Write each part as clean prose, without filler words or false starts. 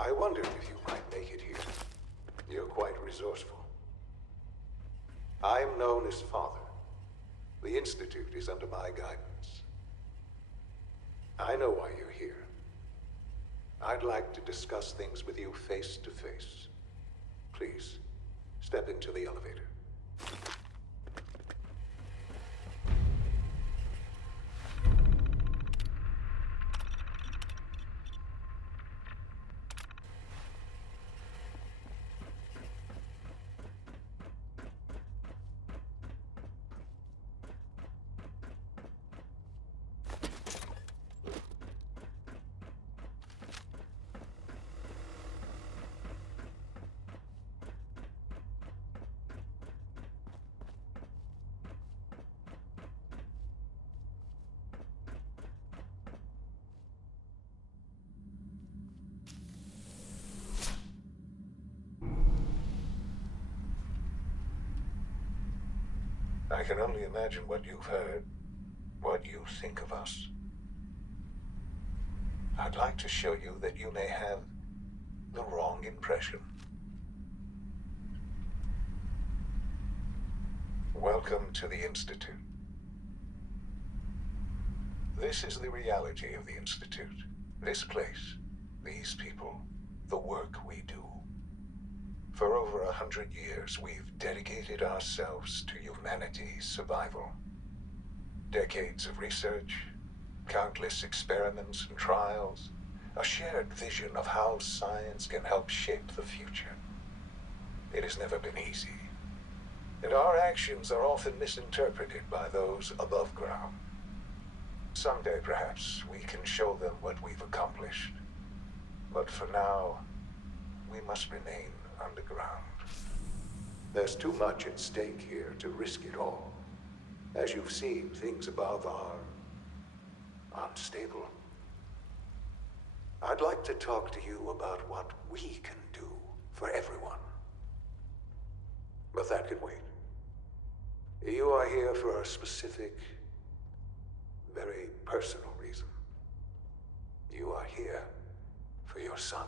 I wondered if you might make it here. You're quite resourceful. I'm known as Father. The Institute is under my guidance. I know why you're here. I'd like to discuss things with you face to face. Please, step into the elevator. I can only imagine what you've heard, what you think of us. I'd like to show you that you may have the wrong impression. Welcome to the Institute. This is the reality of the Institute. This place, these people, the work we do. For over 100 years, we've dedicated ourselves to humanity's survival. Decades of research, countless experiments and trials, a shared vision of how science can help shape the future. It has never been easy, and our actions are often misinterpreted by those above ground. Someday, perhaps, we can show them what we've accomplished. But for now, we must remain underground. There's too much at stake here to risk it all. As you've seen, things above are unstable. I'd like to talk to you about what we can do for everyone. But that can wait. You are here for a specific, very personal reason. You are here for your son.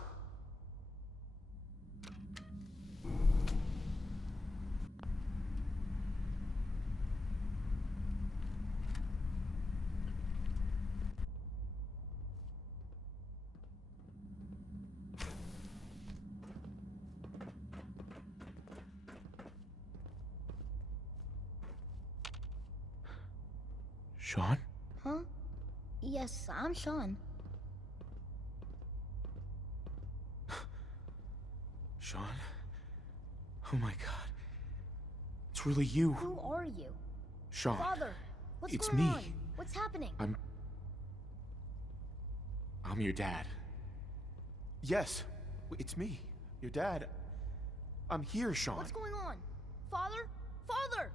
Sean? Huh? Yes, I'm Sean. Sean? Oh my god. It's really you. Who are you? Sean. Father, what's It's going me. on? What's happening? I'm your dad. Yes, it's me, your dad. I'm here, Sean. What's going on? Father? Father!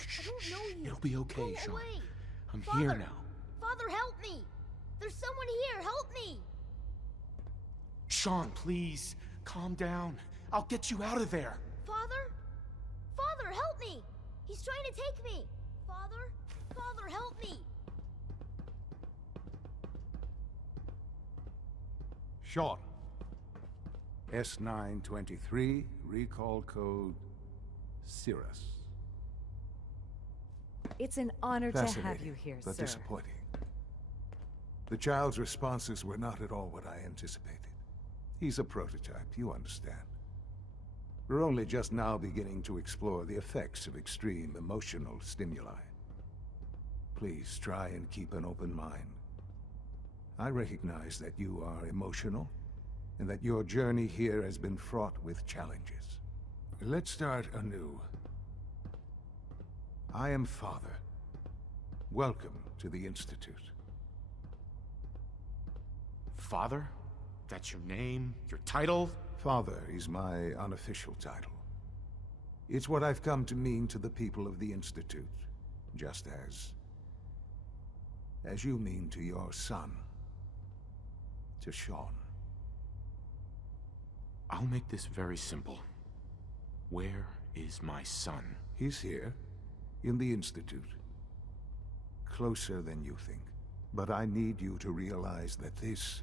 I don't know you. It'll be okay, Go Sean. away. I'm Father, here now. Father, help me! There's someone here, help me! Sean, please, calm down. I'll get you out of there. Father? Father, help me! He's trying to take me! Father? Father, help me! Sean. S923, recall code Cirrus. It's an honor to have Fascinating, you here, but sir. disappointing. The child's responses were not at all what I anticipated. He's a prototype, you understand. We're only just now beginning to explore the effects of extreme emotional stimuli. Please try and keep an open mind. I recognize that you are emotional, and that your journey here has been fraught with challenges. Let's start anew. I am Father. Welcome to the Institute. Father? That's your name? Your title? Father is my unofficial title. It's what I've come to mean to the people of the Institute, just as you mean to your son, to Sean. I'll make this very simple. Where is my son? He's here, in the Institute. Closer than you think. But I need you to realize that this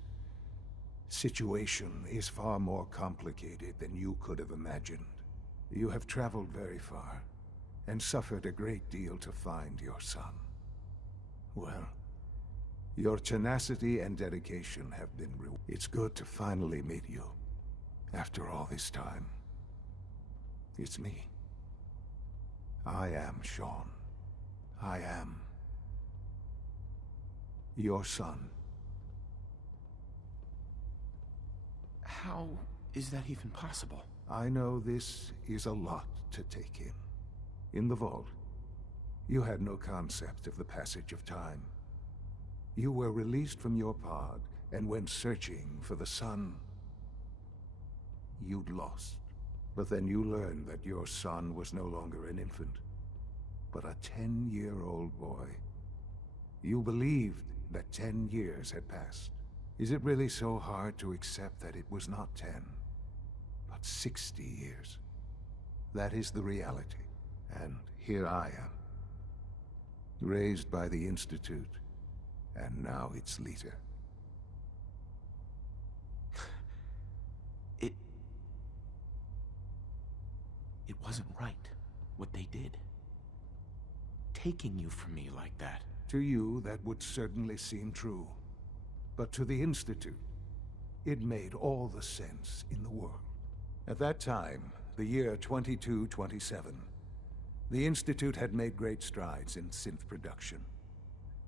situation is far more complicated than you could have imagined. You have traveled very far, and suffered a great deal to find your son. Well, your tenacity and dedication have been rewarded. It's good to finally meet you, after all this time. It's me. I am Sean. I am your son. How is that even possible? I know this is a lot to take in. In the vault, you had no concept of the passage of time. You were released from your pod and went searching for the son you'd lost. But then you learned that your son was no longer an infant, but a 10-year-old boy. You believed that 10 years had passed. Is it really so hard to accept that it was not 10, but 60 years? That is the reality. And here I am, raised by the Institute, and now its leader. It wasn't right, what they did. Taking you from me like that. To you, that would certainly seem true. But to the Institute, it made all the sense in the world. At that time, the year 2227, the Institute had made great strides in synth production.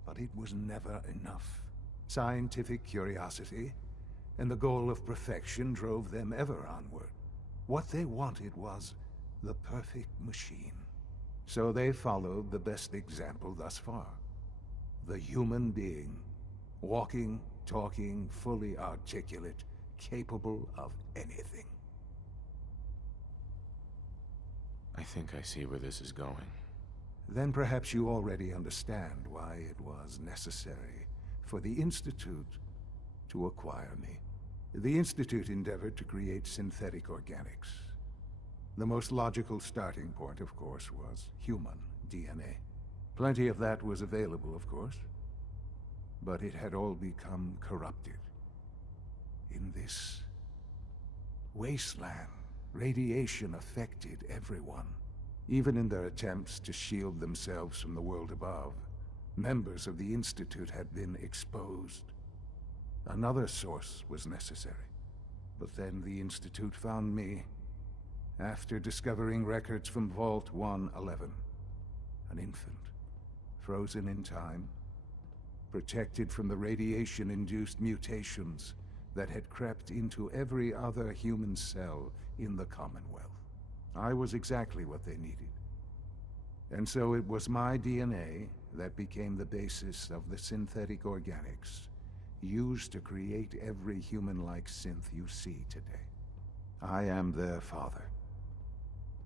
But it was never enough. Scientific curiosity and the goal of perfection drove them ever onward. What they wanted was the perfect machine. So they followed the best example thus far. The human being. Walking, talking, fully articulate, capable of anything. I think I see where this is going. Then perhaps you already understand why it was necessary for the Institute to acquire me. The Institute endeavored to create synthetic organics. The most logical starting point, of course, was human DNA. Plenty of that was available, of course, but it had all become corrupted. In this wasteland, radiation affected everyone. Even in their attempts to shield themselves from the world above, members of the Institute had been exposed. Another source was necessary. But then the Institute found me after discovering records from Vault 111. An infant, frozen in time, protected from the radiation-induced mutations that had crept into every other human cell in the Commonwealth. I was exactly what they needed. And so it was my DNA that became the basis of the synthetic organics used to create every human-like synth you see today. I am their father.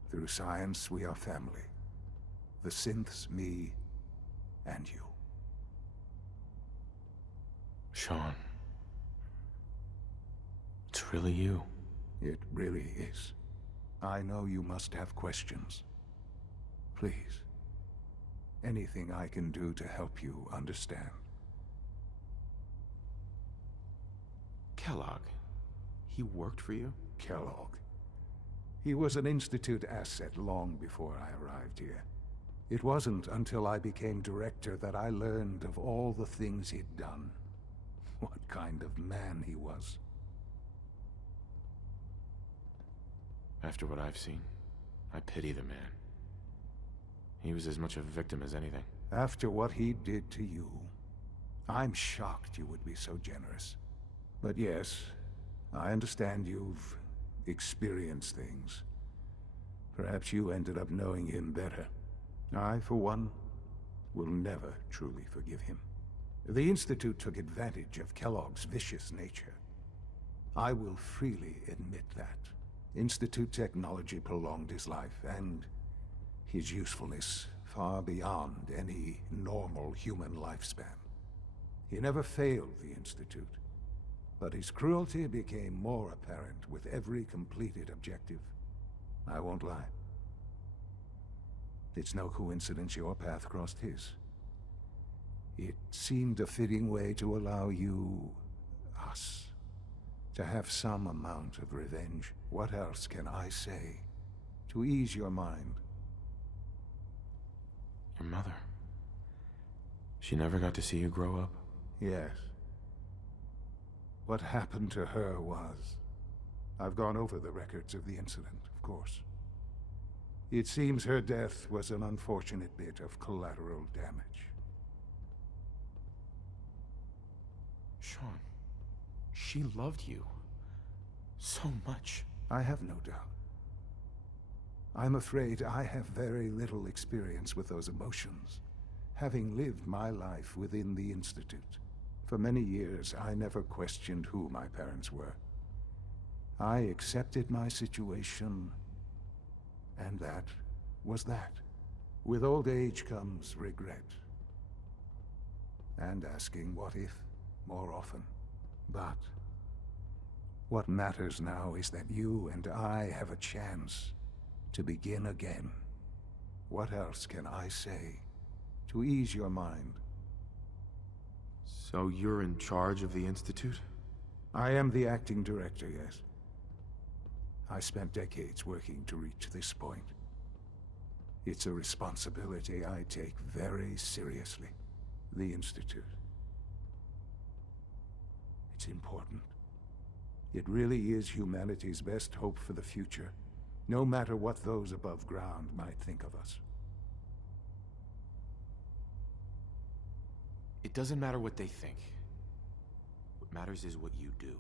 Through science, we are family. The synths, me, and you. Sean. It's really you. It really is. I know you must have questions. Please. Anything I can do to help you understand. Kellogg. He worked for you? Kellogg. He was an Institute asset long before I arrived here. It wasn't until I became director that I learned of all the things he'd done. What kind of man he was. After what I've seen, I pity the man. He was as much a victim as anything. After what he did to you, I'm shocked you would be so generous. But yes, I understand you've experienced things. Perhaps you ended up knowing him better. I, for one, will never truly forgive him. The Institute took advantage of Kellogg's vicious nature. I will freely admit that. Institute technology prolonged his life, and his usefulness far beyond any normal human lifespan. He never failed the Institute, but his cruelty became more apparent with every completed objective. I won't lie. It's no coincidence your path crossed his. It seemed a fitting way to allow you, us, to have some amount of revenge. What else can I say to ease your mind? Your mother. She never got to see you grow up? Yes. What happened to her was... I've gone over the records of the incident, of course. It seems her death was an unfortunate bit of collateral damage. Sean, she loved you so much. I have no doubt. I'm afraid I have very little experience with those emotions, having lived my life within the Institute. For many years, I never questioned who my parents were. I accepted my situation, and that was that. With old age comes regret. And asking what if more often. But what matters now is that you and I have a chance to begin again. What else can I say to ease your mind? So you're in charge of the Institute? I am the acting director, yes. I spent decades working to reach this point. It's a responsibility I take very seriously. The Institute. It's important. It really is humanity's best hope for the future, no matter what those above ground might think of us. It doesn't matter what they think. What matters is what you do.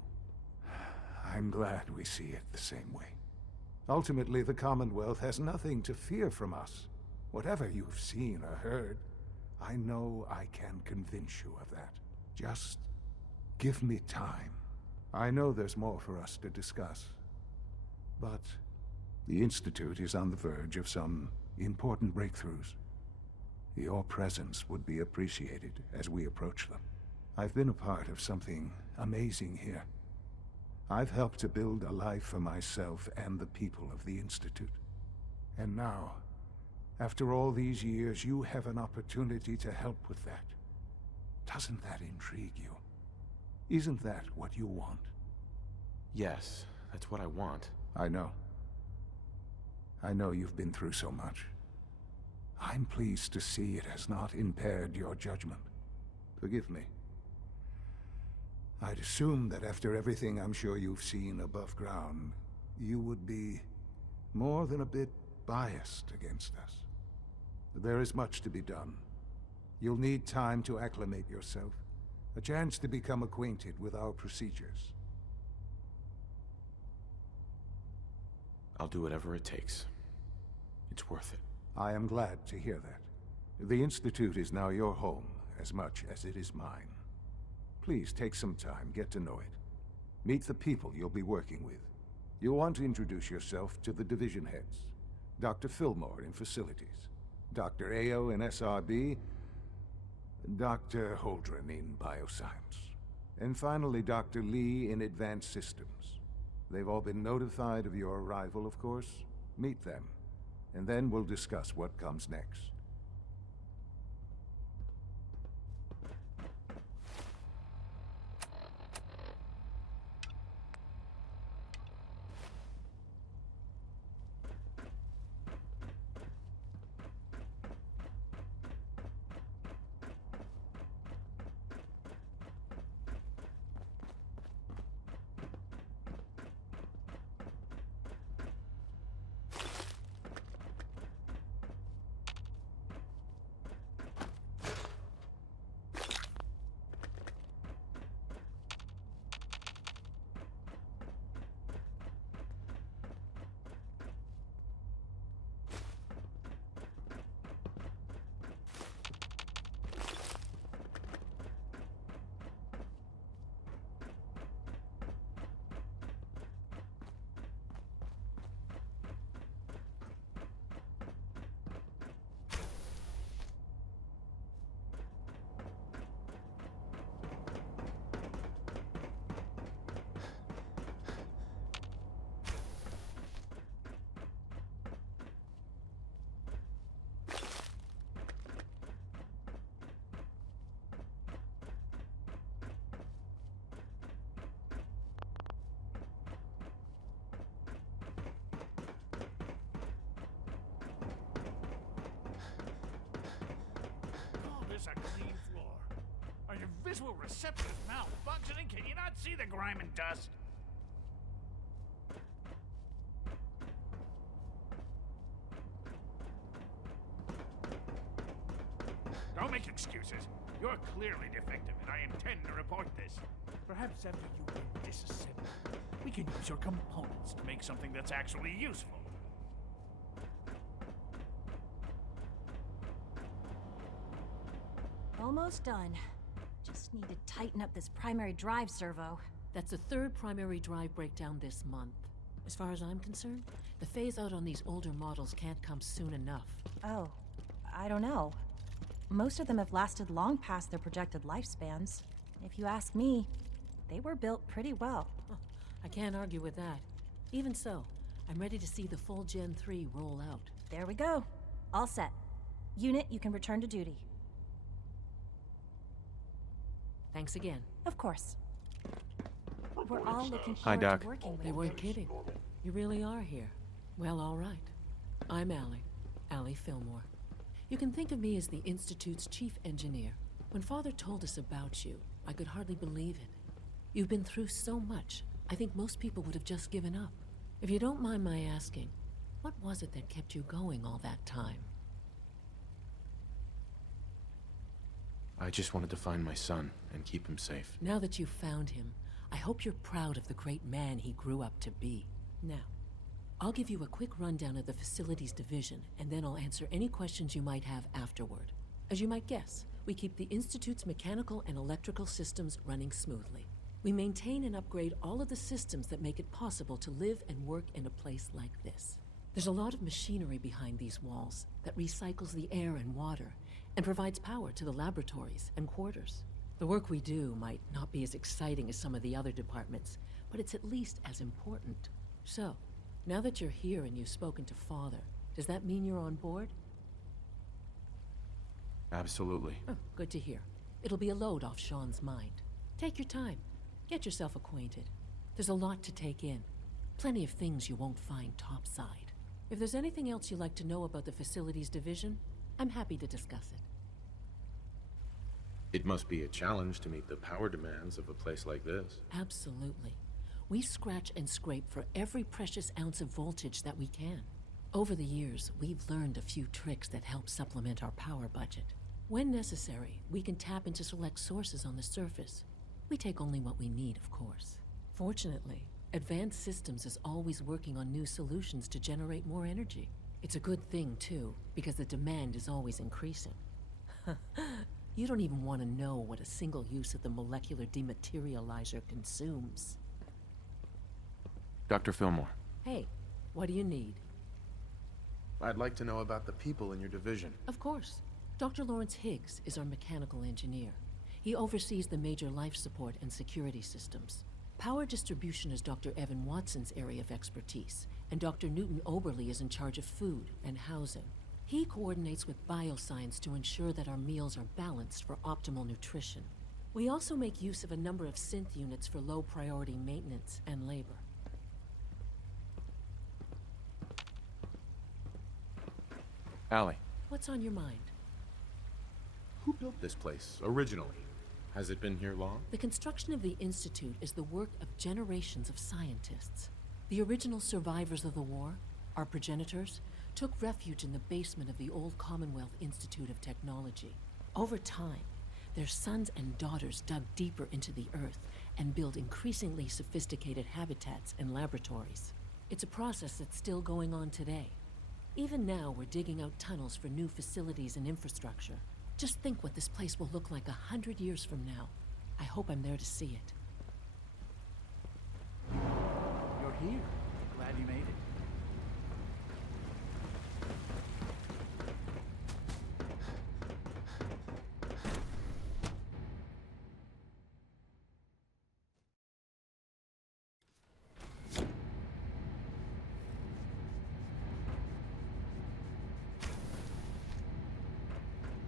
I'm glad we see it the same way. Ultimately, the Commonwealth has nothing to fear from us. Whatever you've seen or heard, I know I can convince you of that. Just give me time. I know there's more for us to discuss. But the Institute is on the verge of some important breakthroughs. Your presence would be appreciated as we approach them. I've been a part of something amazing here. I've helped to build a life for myself and the people of the Institute. And now, after all these years, you have an opportunity to help with that. Doesn't that intrigue you? Isn't that what you want? Yes, that's what I want. I know. I know you've been through so much. I'm pleased to see it has not impaired your judgment. Forgive me. I'd assume that after everything I'm sure you've seen above ground, you would be more than a bit biased against us. There is much to be done. You'll need time to acclimate yourself, a chance to become acquainted with our procedures. I'll do whatever it takes. It's worth it. I am glad to hear that. The Institute is now your home as much as it is mine. Please take some time, get to know it. Meet the people you'll be working with. You'll want to introduce yourself to the division heads. Dr. Fillmore in Facilities, Dr. Ao in SRB, Dr. Holdren in Bioscience, and finally Dr. Lee in Advanced Systems. They've all been notified of your arrival, of course. Meet them, and then we'll discuss what comes next. us a clean floor. Are your visual receptors malfunctioning? Can you not see the grime and dust? Don't make excuses. You're clearly defective, and I intend to report this. Perhaps after you've been disassembled, we can use your components to make something that's actually useful. Almost done. Just need to tighten up this primary drive servo. That's the third primary drive breakdown this month. As far as I'm concerned, the phase-out on these older models can't come soon enough. Oh, I don't know. Most of them have lasted long past their projected lifespans. If you ask me, they were built pretty well. Huh, I can't argue with that. Even so, I'm ready to see the full Gen 3 roll out. There we go. All set. Unit, you can return to duty. Thanks again. Of course. We're all looking Hi, forward Doc. to working with They you. weren't kidding. You really are here. Well, all right. I'm Allie Fillmore. You can think of me as the Institute's chief engineer. When Father told us about you, I could hardly believe it. You've been through so much, I think most people would have just given up. If you don't mind my asking, what was it that kept you going all that time? I just wanted to find my son and keep him safe. Now that you've found him, I hope you're proud of the great man he grew up to be. Now, I'll give you a quick rundown of the Facilities Division, and then I'll answer any questions you might have afterward. As you might guess, we keep the Institute's mechanical and electrical systems running smoothly. We maintain and upgrade all of the systems that make it possible to live and work in a place like this. There's a lot of machinery behind these walls that recycles the air and water, and provides power to the laboratories and quarters. The work we do might not be as exciting as some of the other departments, but it's at least as important. So, now that you're here and you've spoken to Father, does that mean you're on board? Absolutely. Oh, good to hear. It'll be a load off Sean's mind. Take your time. Get yourself acquainted. There's a lot to take in. Plenty of things you won't find topside. If there's anything else you'd like to know about the Facilities Division, I'm happy to discuss it. It must be a challenge to meet the power demands of a place like this. Absolutely. We scratch and scrape for every precious ounce of voltage that we can. Over the years, we've learned a few tricks that help supplement our power budget. When necessary, we can tap into select sources on the surface. We take only what we need, of course. Fortunately, Advanced Systems is always working on new solutions to generate more energy. It's a good thing, too, because the demand is always increasing. You don't even want to know what a single use of the molecular dematerializer consumes. Dr. Fillmore, Hey, what do you need? I'd like to know about the people in your division. Of course. Dr. Lawrence Higgs is our mechanical engineer. He oversees the major life support and security systems. Power distribution is Dr. Evan Watson's area of expertise, and Dr. Newton Oberly is in charge of food and housing. He coordinates with bioscience to ensure that our meals are balanced for optimal nutrition. We also make use of a number of synth units for low-priority maintenance and labor. Allie, What's on your mind? who built this place originally? Has it been here long? The construction of the Institute is the work of generations of scientists. The original survivors of the war, our progenitors, took refuge in the basement of the old Commonwealth Institute of Technology. Over time, their sons and daughters dug deeper into the earth and built increasingly sophisticated habitats and laboratories. It's a process that's still going on today. Even now, we're digging out tunnels for new facilities and infrastructure. Just think what this place will look like 100 years from now. I hope I'm there to see it. You're here. Glad you made it.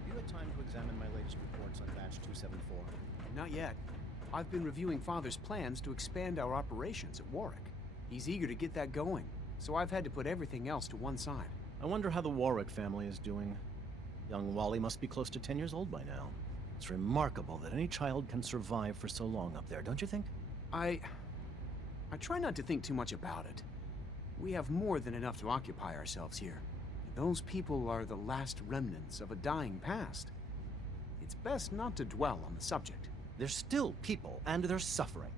You had time to examine my latest reports on batch 274. Not yet. I've been reviewing Father's plans to expand our operations at Warwick. He's eager to get that going, so I've had to put everything else to one side. I wonder how the Warwick family is doing. Young Wally must be close to 10 years old by now. It's remarkable that any child can survive for so long up there, don't you think? I try not to think too much about it. We have more than enough to occupy ourselves here. Those people are the last remnants of a dying past. It's best not to dwell on the subject. They're still people, and they're suffering.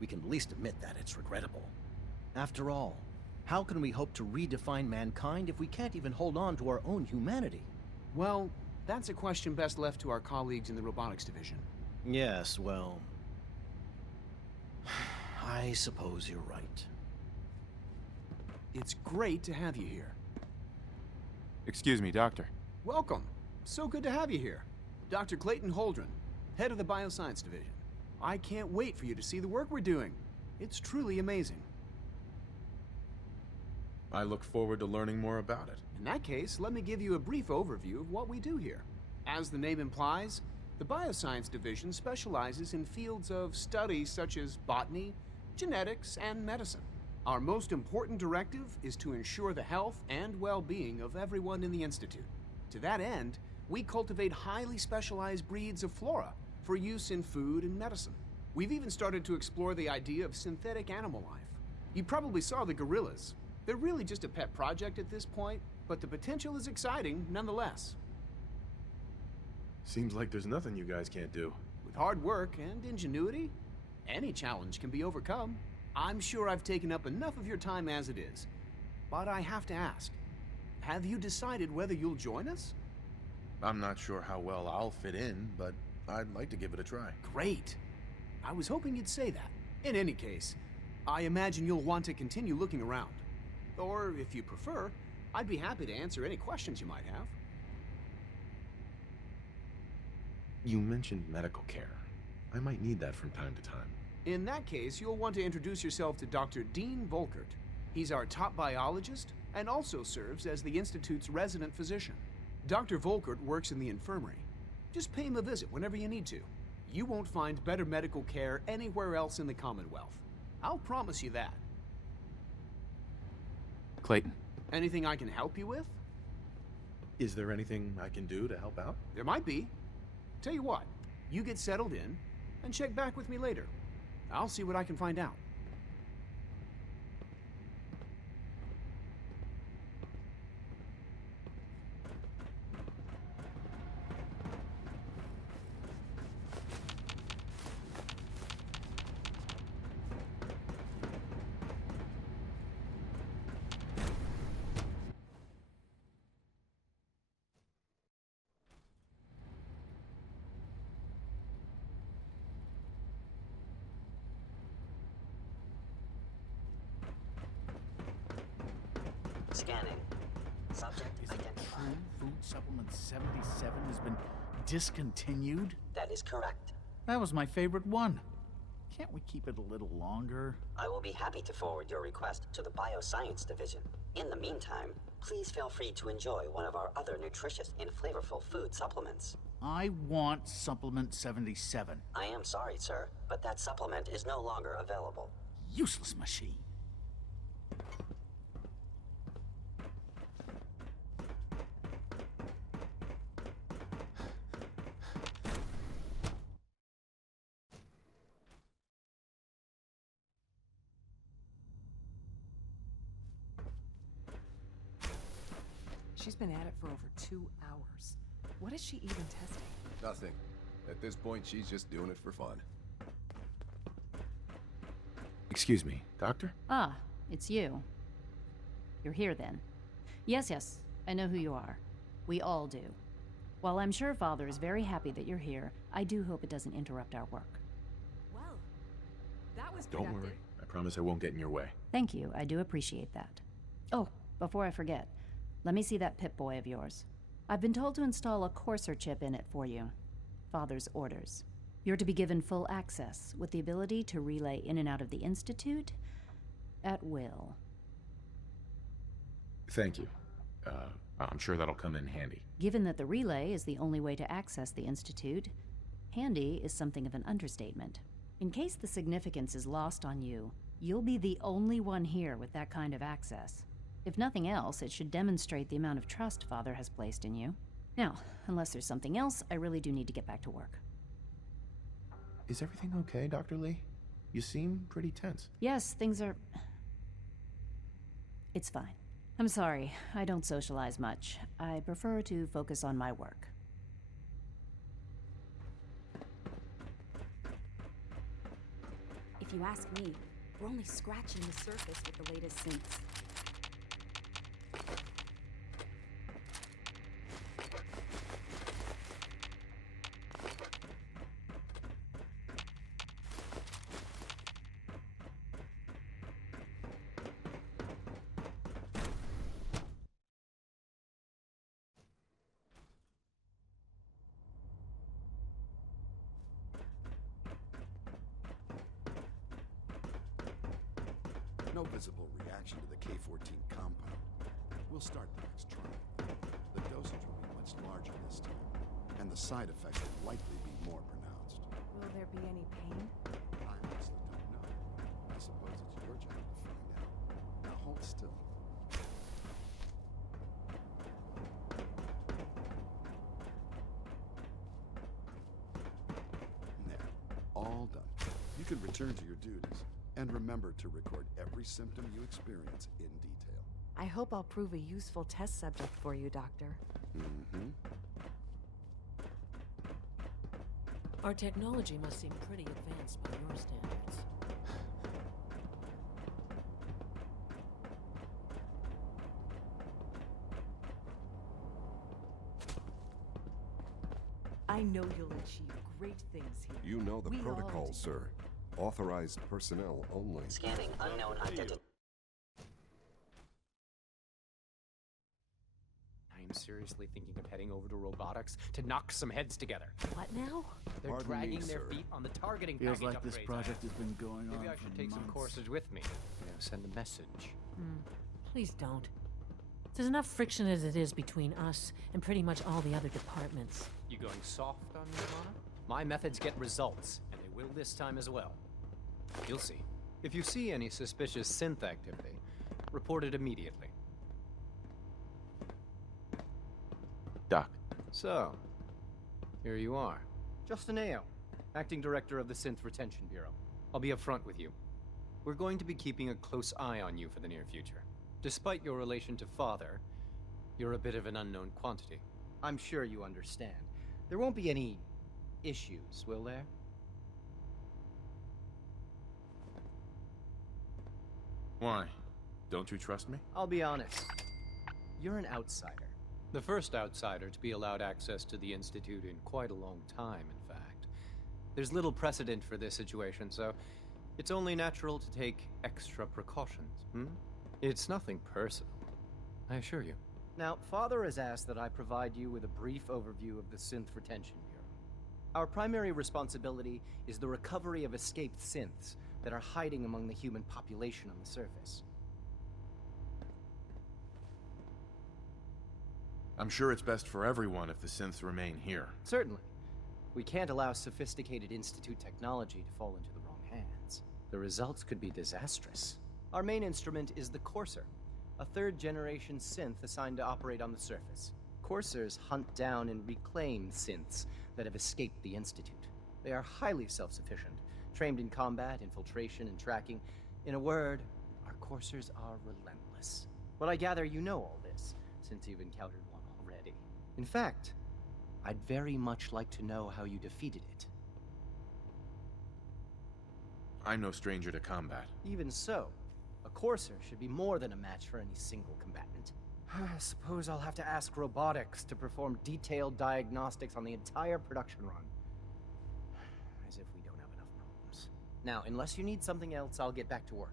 We can at least admit that it's regrettable. After all, how can we hope to redefine mankind if we can't even hold on to our own humanity? Well, that's a question best left to our colleagues in the robotics division. Yes, well... I suppose you're right. It's great to have you here. Excuse me, Doctor. Welcome. So good to have you here. Dr. Clayton Holdren, head of the Bioscience Division. I can't wait for you to see the work we're doing. It's truly amazing. I look forward to learning more about it. In that case, let me give you a brief overview of what we do here. As the name implies, the Bioscience Division specializes in fields of study such as botany, genetics, and medicine. Our most important directive is to ensure the health and well-being of everyone in the Institute. To that end, we cultivate highly specialized breeds of flora for use in food and medicine. We've even started to explore the idea of synthetic animal life. You probably saw the gorillas. They're really just a pet project at this point, but the potential is exciting nonetheless. Seems like there's nothing you guys can't do. With hard work and ingenuity, any challenge can be overcome. I'm sure I've taken up enough of your time as it is. But I have to ask, have you decided whether you'll join us? I'm not sure how well I'll fit in, but I'd like to give it a try. Great. I was hoping you'd say that. In any case, I imagine you'll want to continue looking around. Or, if you prefer, I'd be happy to answer any questions you might have. You mentioned medical care. I might need that from time to time. In that case, you'll want to introduce yourself to Dr. Dean Volkert. He's our top biologist and also serves as the Institute's resident physician. Dr. Volkert works in the infirmary. Just pay him a visit whenever you need to. You won't find better medical care anywhere else in the Commonwealth. I'll promise you that. Clayton. Anything I can help you with? Is there anything I can do to help out? There might be. Tell you what, you get settled in and check back with me later. I'll see what I can find out. Scanning. Subject Is it identified. true food supplement 77 has been discontinued? That is correct. That was my favorite one. Can't we keep it a little longer? I will be happy to forward your request to the Bioscience Division. In the meantime, please feel free to enjoy one of our other nutritious and flavorful food supplements. I want supplement 77. I am sorry, sir, but that supplement is no longer available. Useless machine. She's been at it for over 2 hours. What is she even testing? Nothing. At this point, she's just doing it for fun. Excuse me, Doctor? Ah, it's you. You're here then. Yes, I know who you are. We all do. While I'm sure Father is very happy that you're here, I do hope it doesn't interrupt our work. Well, that was Don't worry. I promise I won't get in your way. Thank you, I do appreciate that. Oh, before I forget, let me see that Pip-Boy of yours. I've been told to install a Courser chip in it for you. Father's orders. You're to be given full access, with the ability to relay in and out of the Institute at will. Thank you. I'm sure that'll come in handy. Given that the relay is the only way to access the Institute, handy is something of an understatement. In case the significance is lost on you, you'll be the only one here with that kind of access. If nothing else, it should demonstrate the amount of trust Father has placed in you. Now, unless there's something else, I really do need to get back to work. Is everything okay, Dr. Lee? You seem pretty tense. Yes, things are... It's fine. I'm sorry, I don't socialize much. I prefer to focus on my work. If you ask me, we're only scratching the surface with the latest synths. No visible reaction to the K-14 compound. We'll start the next trial. The dosage will be much larger this time, and the side effects will likely be more pronounced. Will there be any pain? I honestly don't know. I suppose it's your job to find out. Now hold still. There. All done. You can return to your duties. And remember to record every symptom you experience in detail. I hope I'll prove a useful test subject for you, Doctor. Mm-hmm. Our technology must seem pretty advanced by your standards. I know you'll achieve great things here. You know the We all protocol, do. sir. Authorized personnel only. Scanning unknown identity. I am seriously thinking of heading over to robotics to knock some heads together. What now? They're Pardon dragging me, their sir. feet on the targeting Feels package like this upgrades project I has been going on Maybe I for should take some months. courses with me. Send a message. Please don't. There's enough friction as it is between us and pretty much all the other departments. You going soft on me, Lana? My methods get results, and they will this time as well. You'll see. If you see any suspicious synth activity, report it immediately. Doc. So, here you are. Justin Ao, Acting Director of the Synth Retention Bureau. I'll be upfront with you. We're going to be keeping a close eye on you for the near future. Despite your relation to Father, you're a bit of an unknown quantity. I'm sure you understand. There won't be any issues, will there? Why? Don't you trust me? I'll be honest. You're an outsider. The first outsider to be allowed access to the Institute in quite a long time, in fact. There's little precedent for this situation, so it's only natural to take extra precautions, It's nothing personal, I assure you. Now, Father has asked that I provide you with a brief overview of the Synth Retention Bureau. Our primary responsibility is the recovery of escaped synths that are hiding among the human population on the surface. I'm sure it's best for everyone if the synths remain here. Certainly. We can't allow sophisticated Institute technology to fall into the wrong hands. The results could be disastrous. Our main instrument is the Courser, a third-generation synth assigned to operate on the surface. Coursers hunt down and reclaim synths that have escaped the Institute. They are highly self-sufficient, trained in combat, infiltration, and tracking. In a word, our Coursers are relentless. But I gather you know all this, since you've encountered one already. In fact, I'd very much like to know how you defeated it. I'm no stranger to combat. Even so, a Courser should be more than a match for any single combatant. I suppose I'll have to ask robotics to perform detailed diagnostics on the entire production run. As if we don't have enough problems. Now, unless you need something else, I'll get back to work.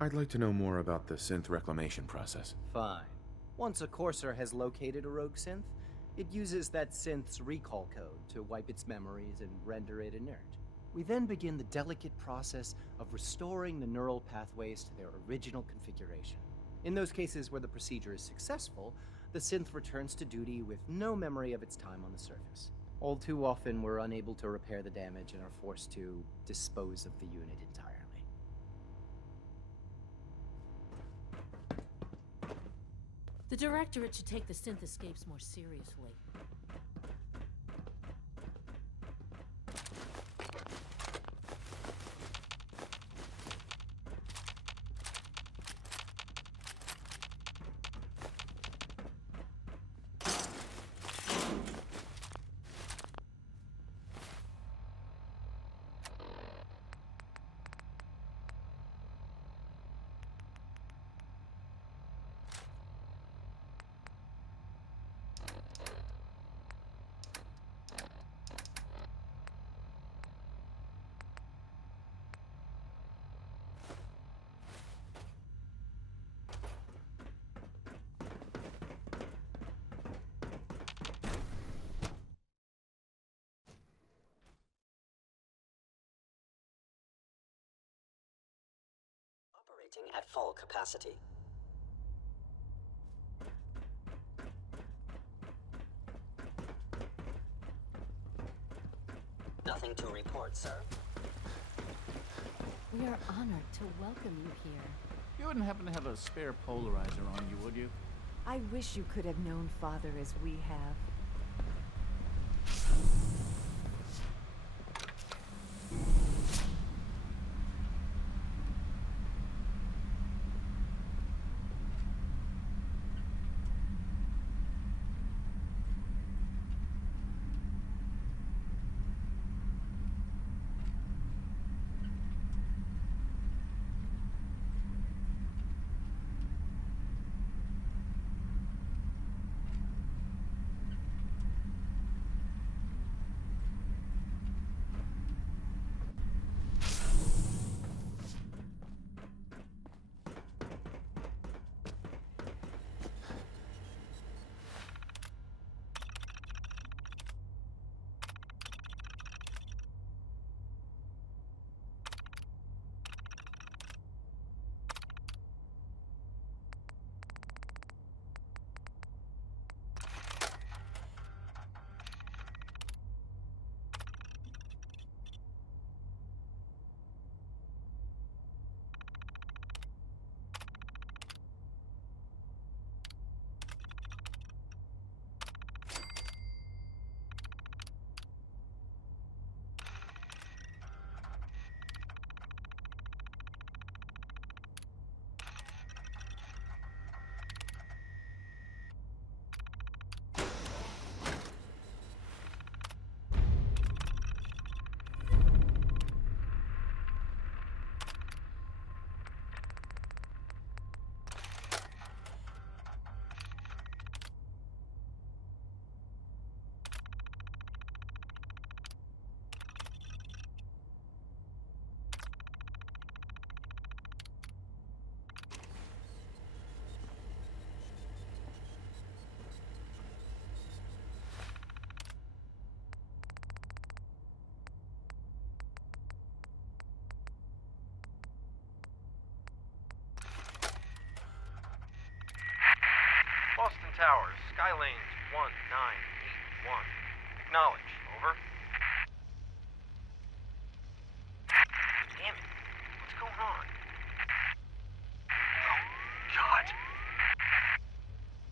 I'd like to know more about the synth reclamation process. Fine. Once a Courser has located a rogue synth, it uses that synth's recall code to wipe its memories and render it inert. We then begin the delicate process of restoring the neural pathways to their original configuration. In those cases where the procedure is successful, the synth returns to duty with no memory of its time on the surface. All too often, we're unable to repair the damage and are forced to dispose of the unit entirely. The Directorate should take the Synth escapes more seriously. Operating at full capacity. Nothing to report, sir. We are honored to welcome you here. You wouldn't happen to have a spare polarizer on you, would you? I wish you could have known Father as we have. Boston Towers, Skylanes 1981. Acknowledge. Over. Damn it. What's going on? Oh, God.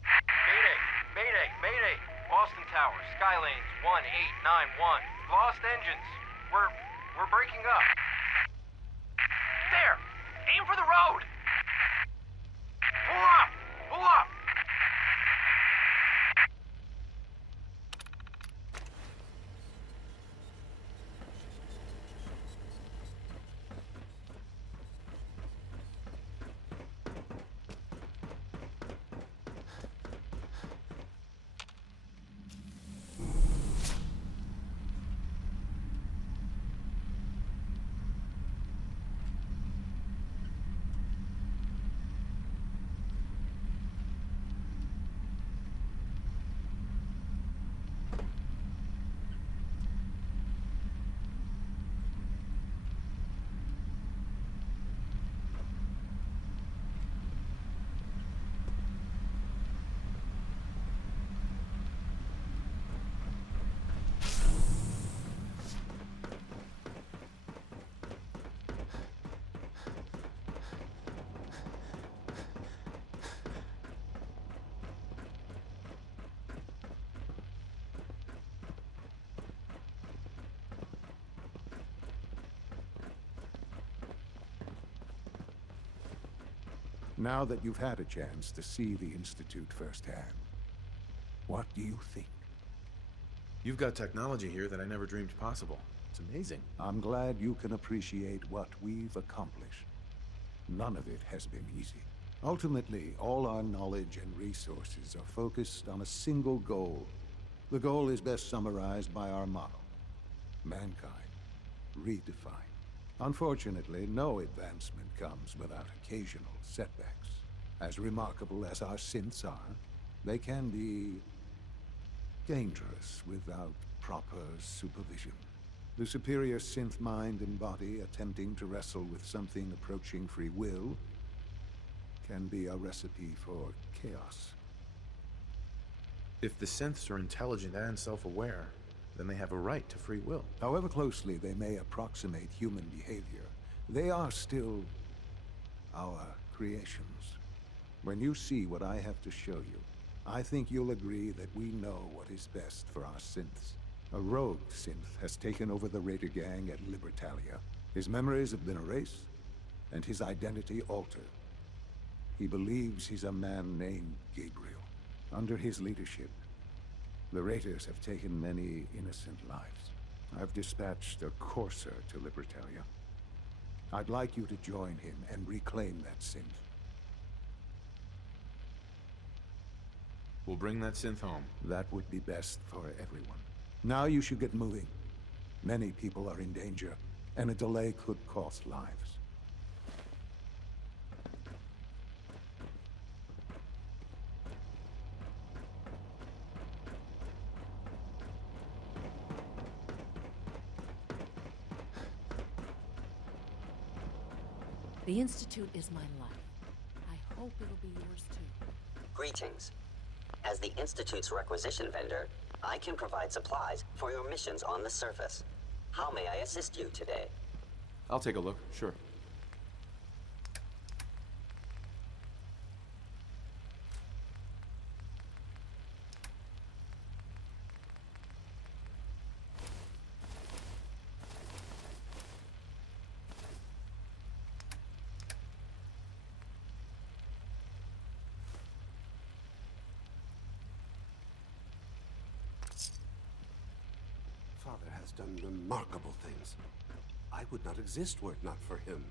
Mayday! Mayday! Mayday! Boston Towers, Skylanes 1891. Lost engines. We're breaking up. There! Aim for the road! Pull up! Pull up! Now that you've had a chance to see the Institute firsthand, what do you think? You've got technology here that I never dreamed possible. It's amazing. I'm glad you can appreciate what we've accomplished. None of it has been easy. Ultimately, all our knowledge and resources are focused on a single goal. The goal is best summarized by our motto: mankind, redefined. Unfortunately, no advancement comes without occasional setbacks. As remarkable as our synths are, they can be dangerous without proper supervision. The superior synth mind and body attempting to wrestle with something approaching free will can be a recipe for chaos. If the synths are intelligent and self-aware, then they have a right to free will. However closely they may approximate human behavior, they are still our creations. When you see what I have to show you, I think you'll agree that we know what is best for our synths. A rogue synth has taken over the Raider gang at Libertalia. His memories have been erased, and his identity altered. He believes he's a man named Gabriel. Under his leadership, the Raiders have taken many innocent lives. I've dispatched a courser to Libertalia. I'd like you to join him and reclaim that synth. We'll bring that synth home. That would be best for everyone. Now you should get moving. Many people are in danger, and a delay could cost lives. The Institute is my life. I hope it'll be yours too. Greetings. As the Institute's requisition vendor, I can provide supplies for your missions on the surface. How may I assist you today? I'll take a look, sure. Father has done remarkable things. I would not exist were it not for him.